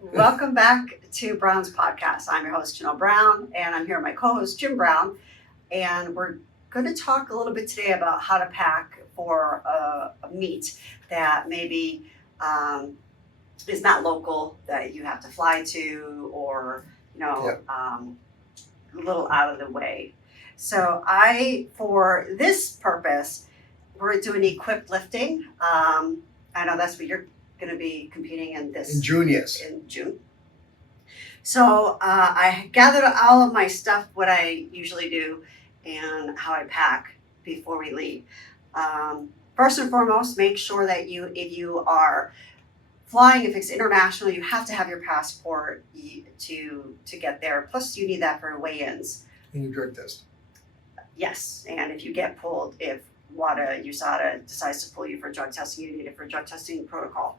Welcome back to Brown's podcast. I'm your host, Janelle Brown, and I'm here with my co-host, Jim Brown. And we're going to talk a little bit today about how to pack for a meet that maybe is not local, that you have to fly to, or, a little out of the way. So for this purpose, we're doing equipped lifting. I know that's what you're going to be competing in this. In June, yes. In June. So I gathered all of my stuff, what I usually do, and how I pack before we leave. First and foremost, make sure that if you are flying, if it's international, you have to have your passport to get there. Plus, you need that for weigh-ins. And your drug test. Yes, and if you get pulled, if WADA, USADA decides to pull you for drug testing, you need it for drug testing protocol.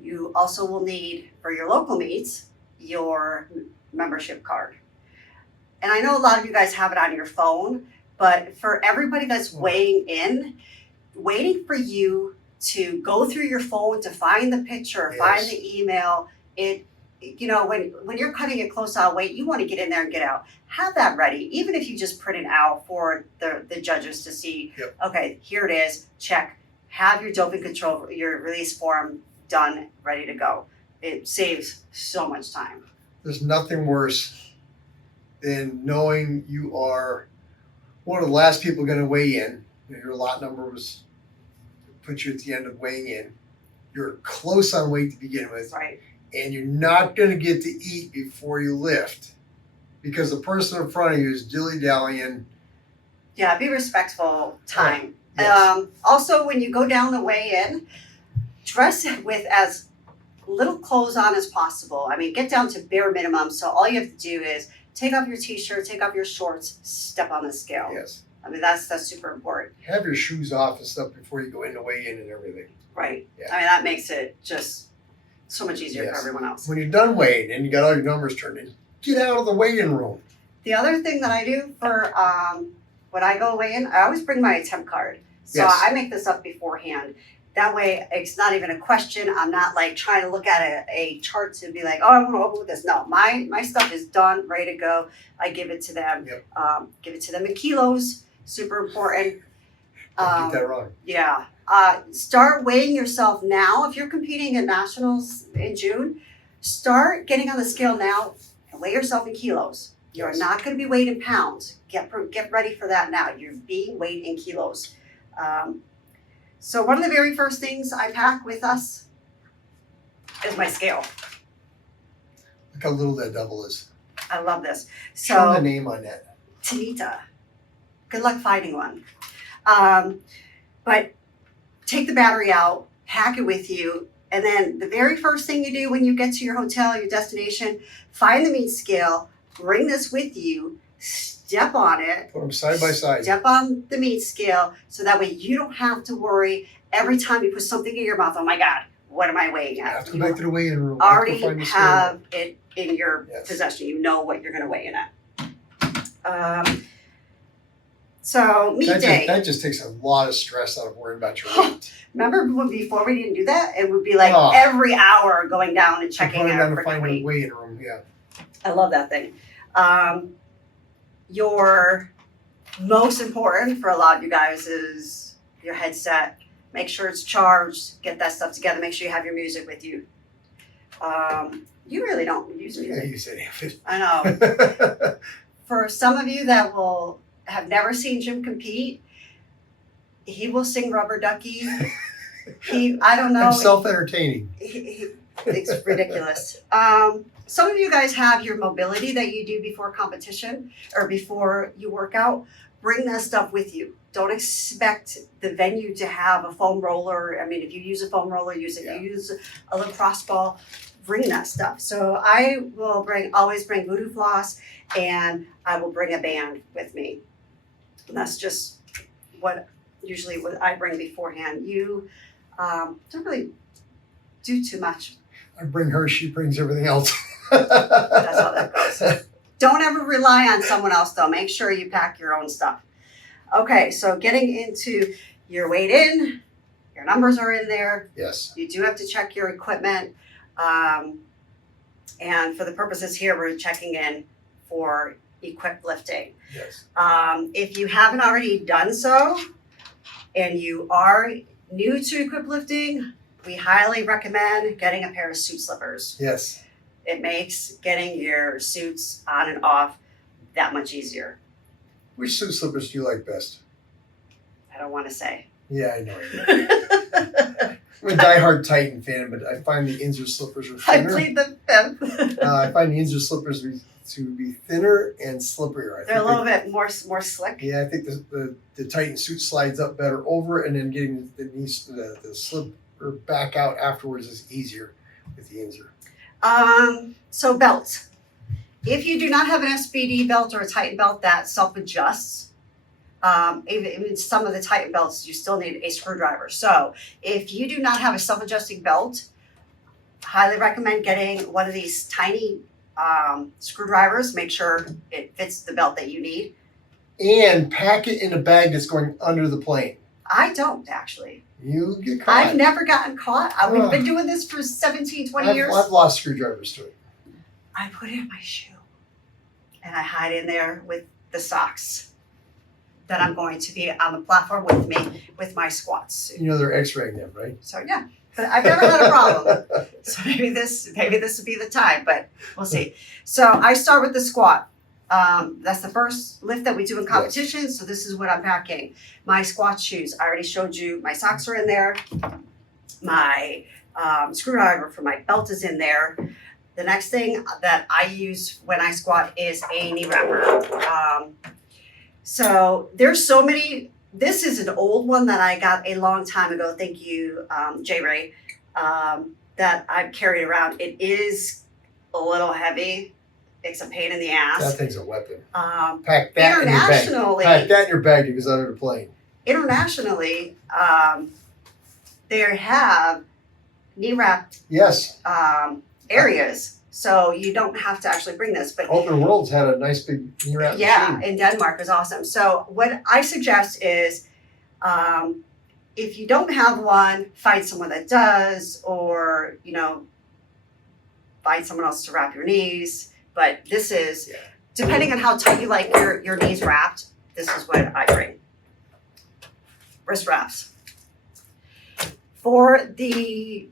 You also will need, for your local meets, your membership card. And I know a lot of you guys have it on your phone, but for everybody that's weighing in, waiting for you to go through your phone to find the picture, Yes. find the email, when you're cutting it close out weight, you want to get in there and get out. Have that ready, even if you just print it out for the judges to see. Yep. Okay, here it is, check. Have your doping control, your release form done, ready to go. It saves so much time. There's nothing worse than knowing you are one of the last people going to weigh in. Your lot number was put you at the end of weighing in. You're close on weight to begin with. Right. And you're not going to get to eat before you lift because the person in front of you is dilly-dallying. Yeah, be respectful time. Yes. Also, when you go down the weigh-in, dress with as little clothes on as possible. I mean, get down to bare minimum. So all you have to do is take off your t-shirt, take off your shorts, step on the scale. Yes. I mean, that's super important. Have your shoes off and stuff before you go in to weigh in and everything. Right. Yeah. I mean, that makes it just so much easier Yes. for everyone else. When you're done weighing and you got all your numbers turned in, get out of the weigh-in room. The other thing that I do for when I go weigh in, I always bring my attempt card. So Yes. I make this up beforehand. That way, it's not even a question. I'm not like trying to look at a chart to be like, oh, I want to open with this. No, my stuff is done, ready to go. I give it to them. Yep. Give it to them in kilos. Super important. Don't get that wrong. Yeah. Start weighing yourself now. If you're competing at nationals in June, start getting on the scale now and weigh yourself in kilos. You're Yes. not going to be weighed in pounds. Get ready for that now. You're being weighed in kilos. So one of the very first things I pack with us is my scale. Look how little that devil is. I love this. Show the So name on that. Tanita, good luck finding one. But take the battery out, pack it with you, and then the very first thing you do when you get to your hotel, your destination, find the meat scale, bring this with you, step on it. Put them side by side. Step on the meat scale so that way you don't have to worry every time you put something in your mouth. Oh my God, what am I weighing You at? have to go back to the weigh-in room. I have to Already find the scale. have it in your Yes. possession. You know what you're going to weigh in at. So meat day. That just takes a lot of stress out of worrying about your weight. Remember before we didn't do that? It would be like Oh. every hour going down and checking Running our down to freaking find a weight. weigh-in room. Yeah. I love that thing. Your most important for a lot of you guys is your headset. Make sure it's charged. Get that stuff together. Make sure you have your music with you. You really don't use Yeah, music. you said it. I know. For some of you that will have never seen Jim compete, he will sing Rubber Ducky. I don't know. I'm self-entertaining. It's ridiculous. Some of you guys have your mobility that you do before competition or before you work out. Bring that stuff with you. Don't expect the venue to have a foam roller. I mean, if you use a foam roller, use it. Yeah. You use a lacrosse ball, bring that stuff. So I will always bring voodoo floss, and I will bring a band with me. And that's just what I bring beforehand. You don't really do too much. I bring her, she brings everything else. That's how that goes. Don't ever rely on someone else, though. Make sure you pack your own stuff. Okay, so getting into your weight in, your numbers are in there. Yes. You do have to check your equipment. And for the purposes here, we're checking in for equipped lifting. Yes. If you haven't already done so and you are new to equipped lifting, we highly recommend getting a pair of suit slippers. Yes. It makes getting your suits on and off that much easier. Which suit slippers do you like best? I don't want to say. Yeah, I know. I'm a diehard Titan fan, but I find the Inzer slippers are I thinner. plead the fifth. I find the Inzer slippers to be thinner and slipperier. They're a little bit more slick. Yeah, I think the Titan suit slides up better over, and then getting the slipper back out afterwards is easier with the Inzer. So belts. If you do not have an SBD belt or a Titan belt that self-adjusts, even some of the Titan belts, you still need a screwdriver. So if you do not have a self-adjusting belt, highly recommend getting one of these tiny screwdrivers. Make sure it fits the belt that you need. And pack it in a bag that's going under the plane. I don't actually. You get caught. I've never gotten caught. We've been doing this for 17, 20 years. I've lost screwdrivers to it. I put it in my shoe and I hide in there with the socks that I'm going to be on the platform with me with my squats. You know they're X-raying them, right? So yeah, but I've never had a problem. So maybe this would be the time, but we'll see. So I start with the squat. That's the first lift that we do in competition. Yes. So this is what I'm packing. My squat shoes. I already showed you my socks are in there. My screwdriver for my belt is in there. The next thing that I use when I squat is a knee wrapper. So there's so many. This is an old one that I got a long time ago. Thank you, J. Ray, that I've carried around. It is a little heavy. It's a pain in the ass. That thing's a weapon. Pack that in your bag. Internationally, Pack that in your bag because under the plane. Internationally, they have knee wrapped yes areas, so you don't have to actually bring this. But Open World's had a nice big knee wrap machine. In Denmark was awesome. So what I suggest is, if you don't have one, find someone that does, or find someone else to wrap your knees. But this is, depending on how tight you like your knees wrapped, this is what I bring. Wrist wraps. For the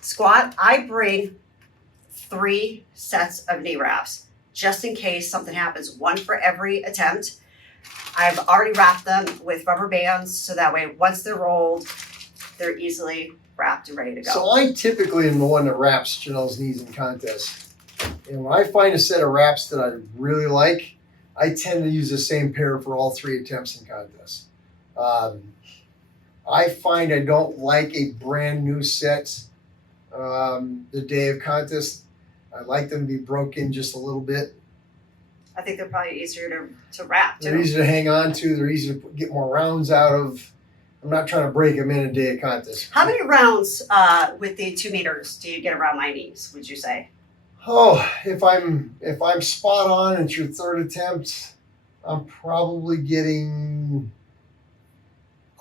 squat, I bring 3 sets of knee wraps, just in case something happens, 1 for every attempt. I've already wrapped them with rubber bands, so that way, once they're rolled, they're easily wrapped and ready to go. So I typically am the one that wraps Janelle's knees in contests. And when I find a set of wraps that I really like, I tend to use the same pair for all 3 attempts in contests. I find I don't like a brand new set the day of contest. I like them to be broken just a little bit. I think they're probably easier to wrap too. They're easy to hang on to. They're easy to get more rounds out of. I'm not trying to break them in a day of contest. How many rounds with the 2 meters do you get around my knees, would you say? Oh, if I'm spot on, it's your 3rd attempt, I'm probably getting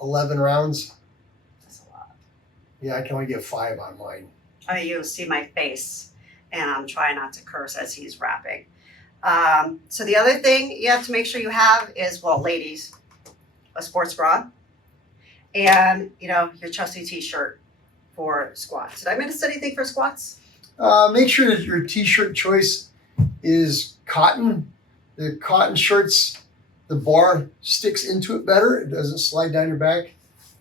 11 rounds. That's a lot. Yeah, I can only get 5 on mine. I mean, you'll see my face, and I'm trying not to curse as he's wrapping. So the other thing you have to make sure you have is, well, ladies, a sports bra, and your trusty t-shirt for squats. Did I miss anything for squats? Make sure that your t-shirt choice is cotton. The cotton shirts, the bar sticks into it better. It doesn't slide down your back.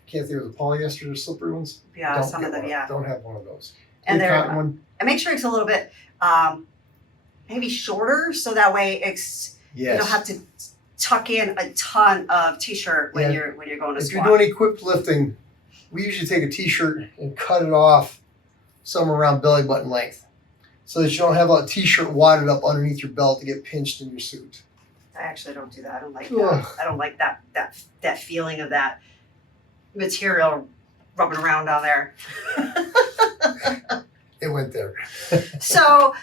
Can't think of the polyester or slippery ones. Yeah, Don't some of them, one. Don't have one of those. And Good they're cotton one. and make sure it's a little bit maybe shorter, so that way it's you don't have to tuck in a ton of t-shirt when you're going to if squat. you're doing equipped lifting, we usually take a t-shirt and cut it off somewhere around belly button length, so that you don't have a t-shirt wadded up underneath your belt to get pinched in your suit. I actually don't do that. I don't like Ugh. that. I don't like that feeling of that material rubbing around down there. It went there. So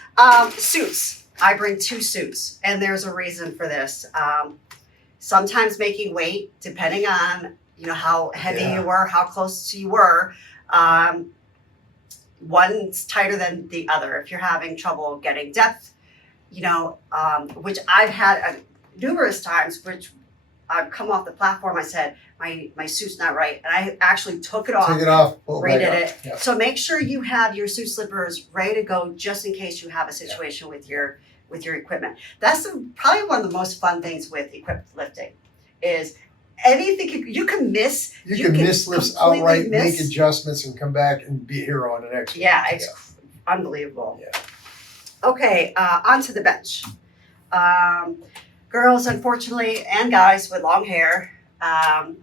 suits. I bring 2 suits, and there's a reason for this. Sometimes making weight, depending on how heavy Yeah. you were, how close you were. One's tighter than the other. If you're having trouble getting depth, which I've had numerous times, which I've come off the platform, I said, my suit's not right. And I actually took it off. Take it off. Pull it Rated back it. up. Yeah. So make sure you have your suit slippers ready to go just in case you have a situation with your equipment. That's probably one of the most fun things with equipped lifting is anything you can miss. You can miss lifts outright, miss. make adjustments, and come back and be here on the next one. Yeah, it's unbelievable. Yeah. Okay, onto the bench. Girls, unfortunately, and guys with long hair,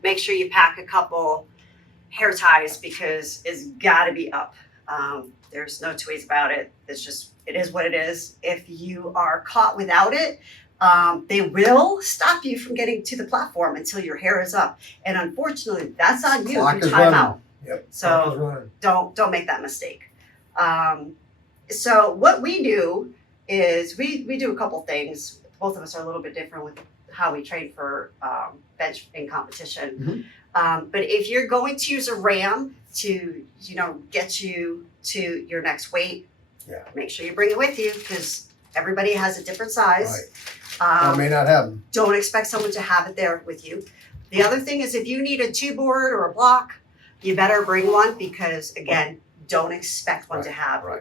make sure you pack a couple hair ties because it's got to be up. There's no two ways about it. It is what it is. If you are caught without it, they will stop you from getting to the platform until your hair is up. And unfortunately, that's on you. Clock You is time running. out. Yep. So Clock is running. don't make that mistake. So what we do is we do a couple things. Both of us are a little bit different with how we train for bench in competition. But if you're going to use a RAM to get you to your next weight, make sure you bring it with you because everybody has a different size. I may not have them. Don't expect someone to have it there with you. The other thing is if you need a two board or a block, you better bring one because again, don't expect one to have. Right.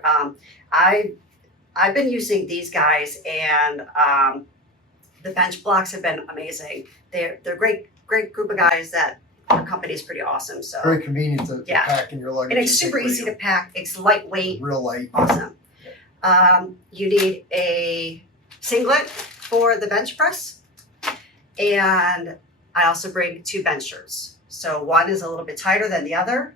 I've been using these guys and the bench blocks have been amazing. They're great group of guys that our company is pretty awesome. So Very convenient to pack in your luggage. and it's super easy to pack. It's lightweight. Real light. Awesome. You need a singlet for the bench press. And I also bring two bench shirts. So one is a little bit tighter than the other.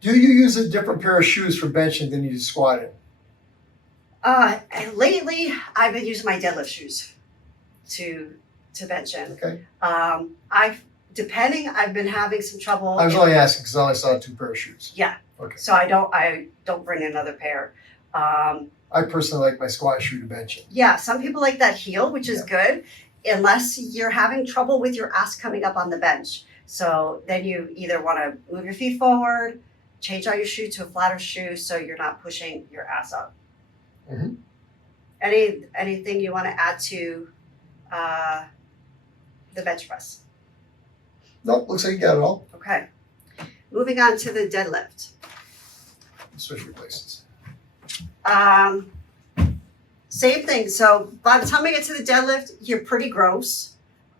Do you use a different pair of shoes for benching than you do squatting? Lately, I've been using my deadlift shoes to bench in. Okay. I've been having some trouble. I was only asking because I only saw 2 pair of shoes. Yeah. Okay. So I don't bring another pair. I personally like my squat shoe to bench in. Yeah, some people like that heel, which is good, unless you're having trouble with your ass coming up on the bench. So then you either want to move your feet forward, change out your shoe to a flatter shoe so you're not pushing your ass up. Mm-hmm. Anything you want to add to the bench press? Nope, looks like you got it all. Okay. Moving on to the deadlift. Switch your places. Same thing. So by the time we get to the deadlift, you're pretty gross.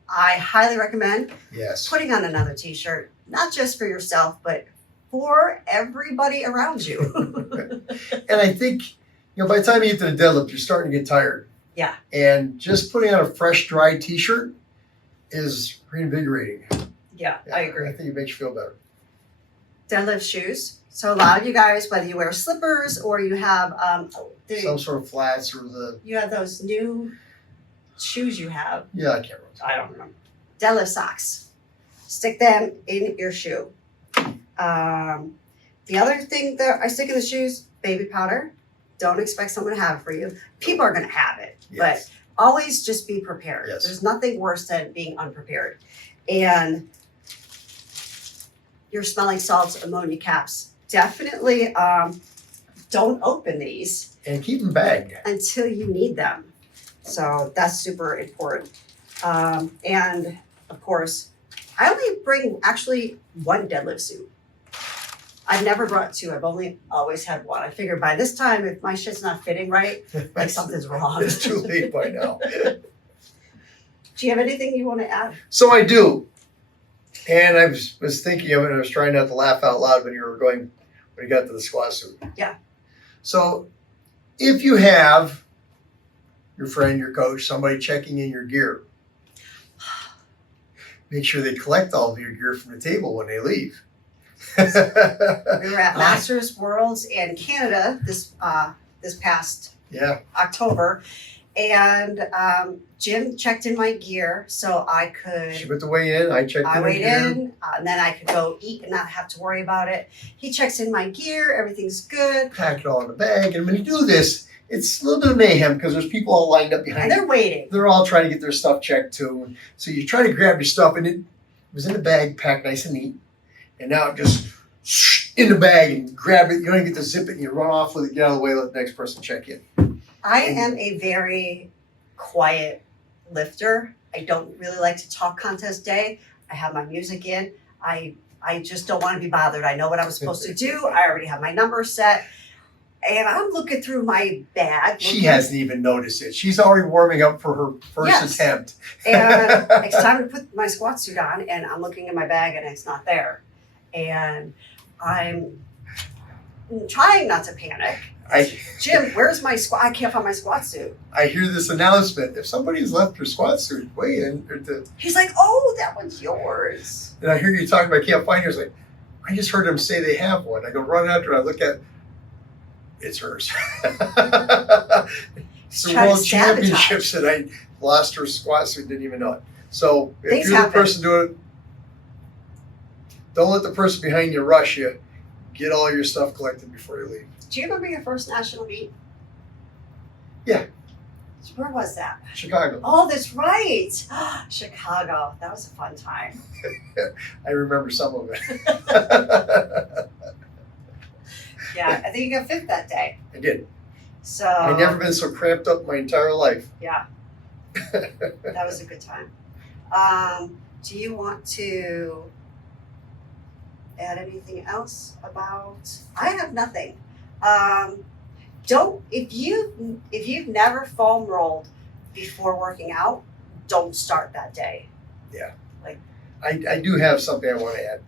I highly recommend Yes. putting on another t-shirt, not just for yourself, but for everybody around you. And I think, by the time you get to the deadlift, you're starting to get tired. Yeah. And just putting on a fresh, dry t-shirt is reinvigorating. Yeah, I agree. I think it makes you feel better. Deadlift shoes. So a lot of you guys, whether you wear slippers or you have Some sort of flats or you have those new shoes you have. I can't remember. I don't remember. Deadlift socks. Stick them in your shoe. The other thing that I stick in the shoes, baby powder. Don't expect someone to have it for you. People are going to have it, Yes. but always just be prepared. Yes. There's nothing worse than being unprepared. And your smelling salts, ammonia caps. Definitely don't open these And keep them bagged. until you need them. So that's super important. And of course, I only bring actually one deadlift suit. I've never brought 2. I've always had 1. I figured by this time, if my shit's not fitting right, like something's wrong. It's too late by now. Do you have anything you want to add? So I do. And I was thinking of it, and I was trying not to laugh out loud when you got to the squat suit. Yeah. So if you have your friend, your coach, somebody checking in your gear, make sure they collect all of your gear from the table when they leave. We were at Masters Worlds in Canada this past October, and Jim checked in my gear so I could. She went to weigh in. I checked in. I weighed in, and then I could go eat and not have to worry about it. He checks in my gear. Everything's good. Pack it all in the bag, and when you do this, it's a little bit of mayhem because there's people all lined up behind And you. they're waiting. They're all trying to get their stuff checked too. So you try to grab your stuff, and It was in the bag, packed nice and neat. And now it just in the bag and grab it. You don't even get to zip it and you run off with it, get out of the way, let the next person check in. I am a very quiet lifter. I don't really like to talk contest day. I have my music in. I just don't want to be bothered. I know what I'm supposed to do. I already have my number set. And I'm looking through my bag. She hasn't even noticed it. She's already warming up for her first attempt. And it's time to put my squat suit on, and I'm looking in my bag, and it's not there. And I'm trying not to panic. Jim, where's my squat? I can't find my squat suit. I hear this announcement. If somebody's left their squat suit, weigh in. He's like, oh, that one's yours. And I hear you talking about can't find yours. Like, I just heard him say they have one. I go run after it. I look at it's hers. It's the World Championships that I lost her squat suit, didn't even know it. So if you're the person doing it, don't let the person behind you rush you. Get all your stuff collected before you leave. Do you remember your first national meet? Yeah. Where was that? Chicago. Oh, that's right. Chicago. That was a fun time. I remember some of it. Yeah, I think you got fifth that day. I did. So I've never been so cramped up my entire life. Yeah. That was a good time. Do you want to add anything else about? I have nothing. If you've never foam rolled before working out, don't start that day. Yeah. I do have something I want to add.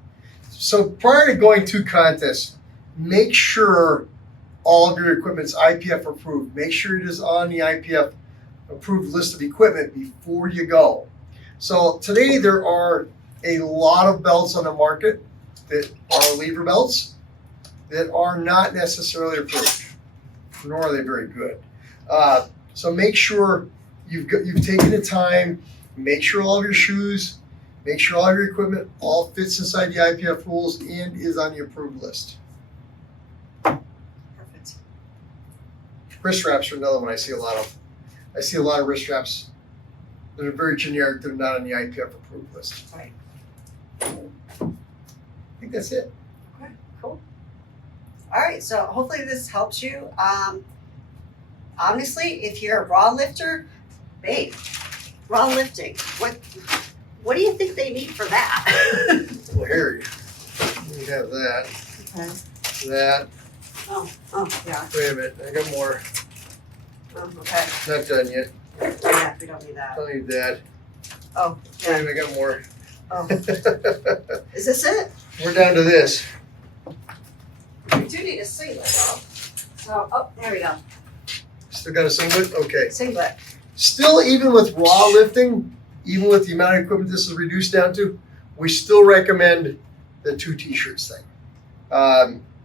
So prior to going to contests, make sure all of your equipment's IPF approved. Make sure it is on the IPF approved list of equipment before you go. So today there are a lot of belts on the market that are lever belts that are not necessarily approved, nor are they very good. So make sure you've taken the time, make sure all of your shoes, make sure all of your equipment all fits inside the IPF rules and is on the approved list. Perfect. Wrist straps are another one I see a lot of. I see a lot of wrist straps that are very generic, they're not on the IPF approved list. Right. I think that's it. Okay, cool. All right, so hopefully this helps you. Honestly, if you're a raw lifter, babe, raw lifting, what do you think they need for that? Well, here we have that. Okay. That. Oh, yeah. Wait a minute, I got more. Oh, okay. Not done yet. Yeah, we don't need that. Don't need that. Oh, Wait a yeah. minute, I got more. Oh, is this it? We're down to this. We do need a singlet, though. So, oh, there we go. Still got a singlet? Okay. Singlet. Still, even with raw lifting, even with the amount of equipment this is reduced down to, we still recommend the 2 t-shirts thing.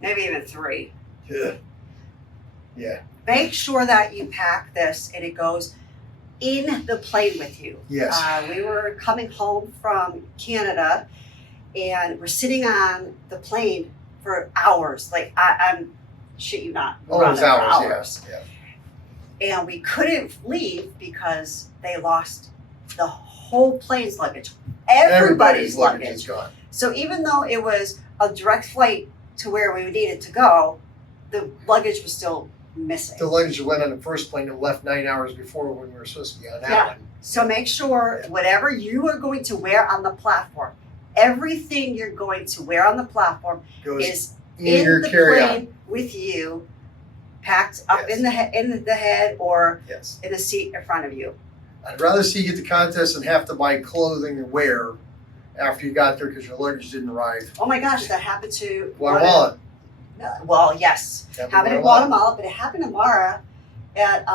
Maybe even 3. Yeah. Make sure that you pack this and it goes in the plane with you. Yes. We were coming home from Canada and we're sitting on the plane for hours. Like, I'm shit you not. Oh, it was hours. Yeah. And we couldn't leave because they lost the whole plane's luggage. Everybody's luggage is gone. So even though it was a direct flight to where we needed to go, the luggage was still missing. The luggage went on the first plane and left 9 hours before when we were supposed to be on that one. So make sure whatever you are going to wear on the platform, everything you're going to wear on the platform is in your the carry-on. plane with you, packed up in the head or Yes. in the seat in front of you. I'd rather see you get to contest and have to buy clothing to wear after you got there because your luggage didn't arrive. Oh my gosh, that happened to Guatemala. Well, yes, happened in Guatemala, but it happened to Mara at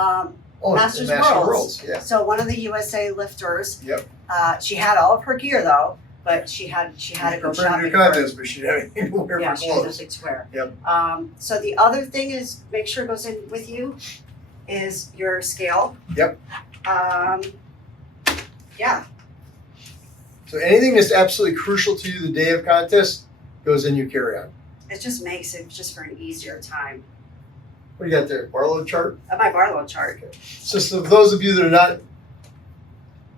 Masters Worlds. Yeah. So one of the USA lifters. Yep. She had all of her gear though, but she had to go shopping. Contest, but she didn't have anything to wear Yeah, for she had clothes. nothing to wear. Yep. So the other thing is make sure it goes in with you is your scale. Yep. Yeah. So anything that's absolutely crucial to you the day of contest goes in your carry-on. It just makes it just for an easier time. What do you got there? Barlow chart? My Barlow chart. So for those of you that are not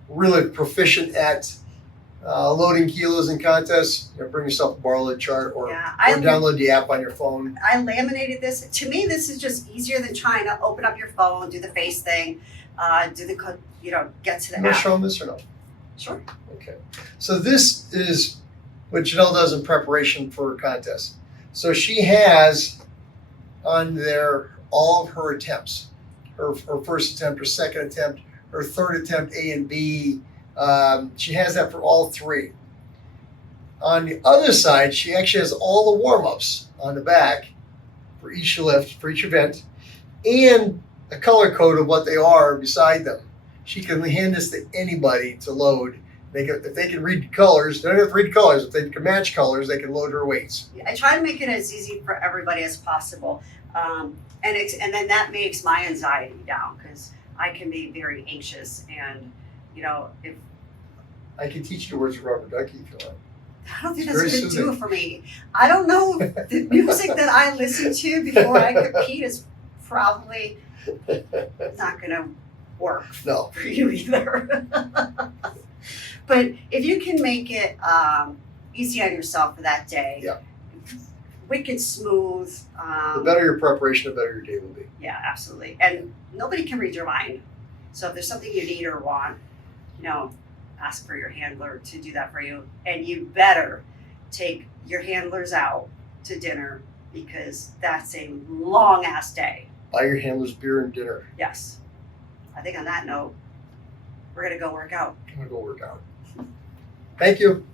really proficient at loading kilos in contests, bring yourself a bar load chart or download the app on your phone. I laminated this. To me, this is just easier than trying to open up your phone, do the face thing, get to the Am I app. showing this or no? Sure. Okay. So this is what Janelle does in preparation for her contest. So she has on there all of her attempts. Her first attempt, her second attempt, her third attempt, A and B. She has that for all three. On the other side, she actually has all the warm-ups on the back for each lift, for each event, and a color code of what they are beside them. She can hand this to anybody to load. If they can read colors, they don't have to read colors. If they can match colors, they can load her weights. I try to make it as easy for everybody as possible, and then that makes my anxiety down because I can be very anxious, and if I can teach you the words of Rubber Ducky if you want. I don't think that's going to do it for me. I don't know if the music that I listen to before I compete is probably not going to work No. for you either. But if you can make it easy on yourself for that day, yeah. Wicked smooth. The better your preparation, the better your day will be. Yeah, absolutely. And nobody can read your mind. So if there's something you need or want, ask for your handler to do that for you. And you better take your handlers out to dinner because that's a long ass day. Buy your handlers beer and dinner. Yes. I think on that note, we're going to go work out. I'm going to go work out. Thank you.